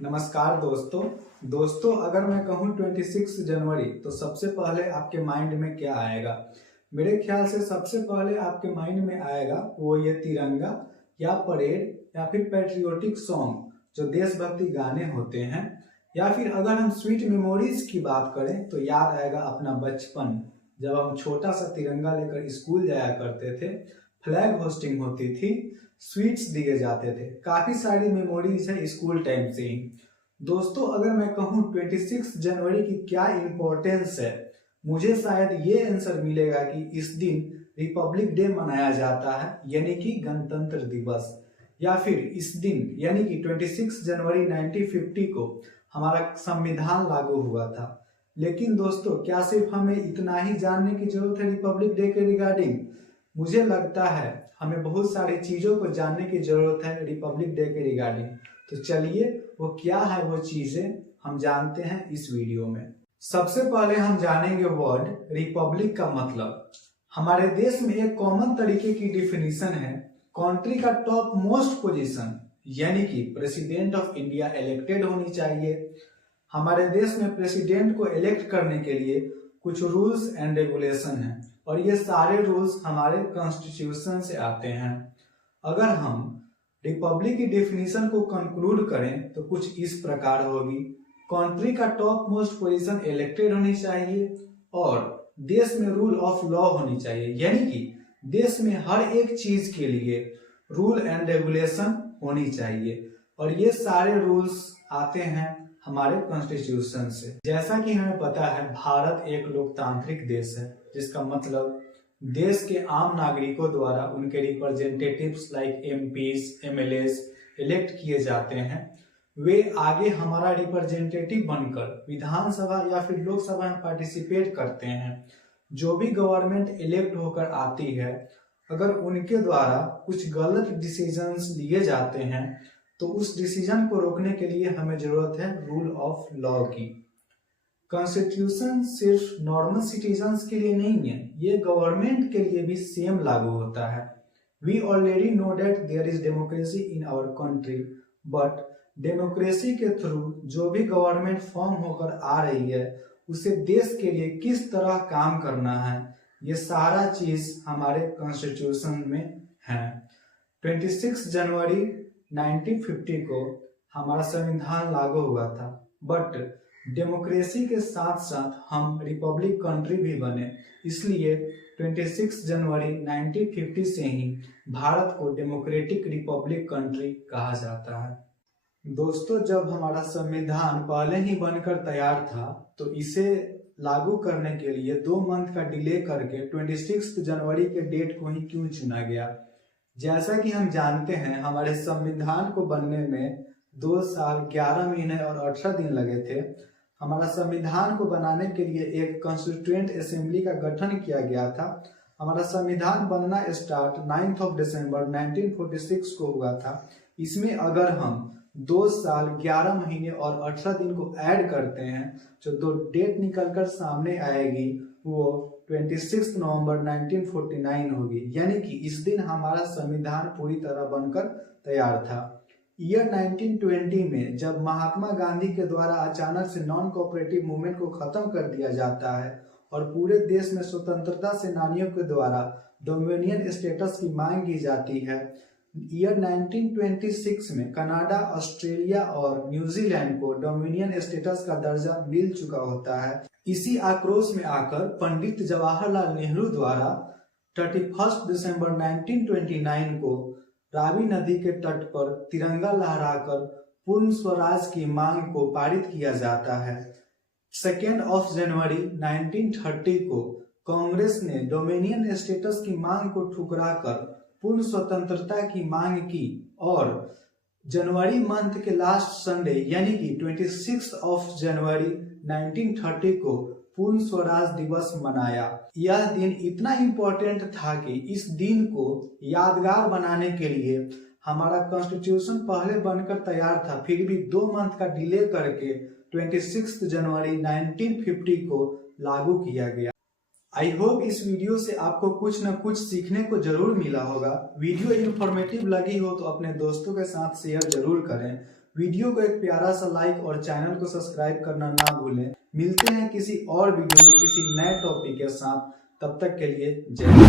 नमस्कार दोस्तों अगर मैं कहूँ 26 जनवरी तो सबसे पहले आपके माइंड में क्या आएगा? मेरे ख्याल से सबसे पहले आपके माइंड में आएगा वो ये तिरंगा या परेड या फिर पैट्रियोटिक सॉन्ग जो देशभक्ति गाने होते हैं, या फिर अगर हम स्वीट मेमोरीज की बात करें तो याद आएगा अपना बचपन, जब हम छोटा सा तिरंगा लेकर स्कूल जाया करते थे, फ्लैग होस्टिंग होती थी, स्वीट्स दिए जाते थे। काफी सारी मेमोरीज है स्कूल टाइम से ही। दोस्तों अगर मैं कहूँ 26 जनवरी की क्या इम्पोर्टेंस है, मुझे शायद ये आंसर मिलेगा कि इस दिन रिपब्लिक डे मनाया जाता है, यानी कि गणतंत्र दिवस, या फिर इस दिन यानी कि 26 जनवरी 1950 को हमारा संविधान लागू हुआ था। लेकिन दोस्तों क्या सिर्फ हमें इतना ही जानने की जरूरत है रिपब्लिक डे के रिगार्डिंग? मुझे लगता है हमें बहुत सारी चीजों को जानने की जरूरत है रिपब्लिक डे के रिगार्डिंग। तो चलिए वो क्या है वो चीजें हम जानते हैं इस वीडियो में। सबसे पहले हम जानेंगे वर्ड रिपब्लिक का मतलब। हमारे देश में एक कॉमन तरीके की डिफिनीशन है, कंट्री का टॉप मोस्ट पोजीशन यानी कि प्रेसिडेंट ऑफ इंडिया इलेक्टेड होनी चाहिए। हमारे देश में प्रेसिडेंट को इलेक्ट करने के लिए कुछ रूल्स एंड रेगुलेशन हैं और ये सारे रूल्स हमारे कॉन्स्टिट्यूशन से आते हैं। अगर हम रिपब्लिक की डेफिनेशन को कंक्लूड करें तो कुछ इस प्रकार होगी, कंट्री का टॉप मोस्ट पोजीशन इलेक्टेड होनी चाहिए और देश में रूल ऑफ लॉ होनी चाहिए, यानी कि देश में हर एक चीज के लिए रूल एंड रेगुलेशन होनी चाहिए और ये सारे रूल्स आते हैं हमारे कॉन्स्टिट्यूशन से। जैसा कि हमें पता है भारत एक लोकतांत्रिक देश है, जिसका मतलब देश के आम नागरिकों द्वारा उनके representatives like MPs MLAs elect किए जाते हैं। वे आगे हमारा रिप्रेजेंटेटिव बनकर विधानसभा या फिर लोकसभा में पार्टिसिपेट करते हैं। जो भी गवर्नमेंट इलेक्ट होकर आती है, अगर उनके द्वारा कुछ गलत डिसीजंस लिए जाते हैं तो उस डिसीजन को रोकने के लिए हमें जरूरत है रूल ऑफ लॉ की। कॉन्स्टिट्यूशन सिर्फ नॉर्मल सिटीजन्स के लिए नहीं है, ये गवर्नमेंट के लिए भी सेम लागू होता है। We already know that there is democracy in our country, but democracy के थ्रू जो भी गवर्नमेंट फॉर्म होकर आ रही है उसे देश के लिए किस तरह काम करना है, ये सारा चीज हमारे कॉन्स्टिट्यूशन में है। 26 जनवरी 1950 को हमारा संविधान लागू हुआ था, बट डेमोक्रेसी के साथ साथ हम रिपब्लिक कंट्री भी बने, इसलिए 26 जनवरी 1950 से ही भारत को डेमोक्रेटिक रिपब्लिक कंट्री कहा जाता है। दोस्तों जब हमारा संविधान पहले ही बनकर तैयार था तो इसे लागू करने के लिए 2 मंथ का डिले करके 26 जनवरी के डेट को ही क्यों चुना गया? जैसा कि हम जानते हैं हमारे संविधान को बनने में 2 साल 11 महीने और 18 दिन लगे थे। हमारा संविधान को बनाने के लिए एक कॉन्स्टिट्यूएंट असेंबली का गठन किया गया था। हमारा संविधान बनना स्टार्ट 9 दिसंबर 1946 को हुआ था। इसमें अगर हम 2 साल 11 महीने और 18 दिन को ऐड करते हैं जो 2 डेट निकलकर सामने आएगी वो 26 नवंबर 1949 होगी, यानी कि इस दिन हमारा संविधान पूरी तरह बनकर तैयार था। ईयर 1920 में जब महात्मा गांधी के द्वारा अचानक से नॉन कोऑपरेटिव मूवमेंट को खत्म कर दिया जाता है और पूरे देश में स्वतंत्रता सेनानियों के द्वारा डोमिनियन स्टेटस की मांग की जाती है, ईयर 1926 में कनाडा, ऑस्ट्रेलिया और न्यूजीलैंड को डोमिनियन स्टेटस का दर्जा मिल चुका होता है। इसी आक्रोश में आकर पंडित जवाहरलाल नेहरू द्वारा 31 दिसंबर 1929 को रावी नदी के तट पर तिरंगा लहराकर पूर्ण स्वराज की मांग को पारित किया जाता है। 2 जनवरी 1930 को कांग्रेस ने डोमिनियन स्टेटस की मांग को ठुकराकर पूर्ण स्वतंत्रता की मांग की और जनवरी मंथ के लास्ट संडे यानी कि 26 जनवरी 1930 को पूर्ण स्वराज दिवस मनाया। यह दिन इतना इम्पोर्टेंट था कि इस दिन को यादगार बनाने के लिए हमारा कॉन्स्टिट्यूशन पहले बनकर तैयार था, फिर भी 2 मंथ का डिले करके 26 जनवरी 1950 को लागू किया गया। आई होप इस वीडियो से आपको कुछ न कुछ सीखने को जरूर मिला होगा। वीडियो इन्फॉर्मेटिव लगी हो तो अपने दोस्तों के साथ शेयर जरूर करें। वीडियो को एक प्यारा सा लाइक और चैनल को सब्सक्राइब करना ना भूलें। मिलते हैं किसी और वीडियो में किसी नए टॉपिक के साथ, तब तक के लिए जय हिंद।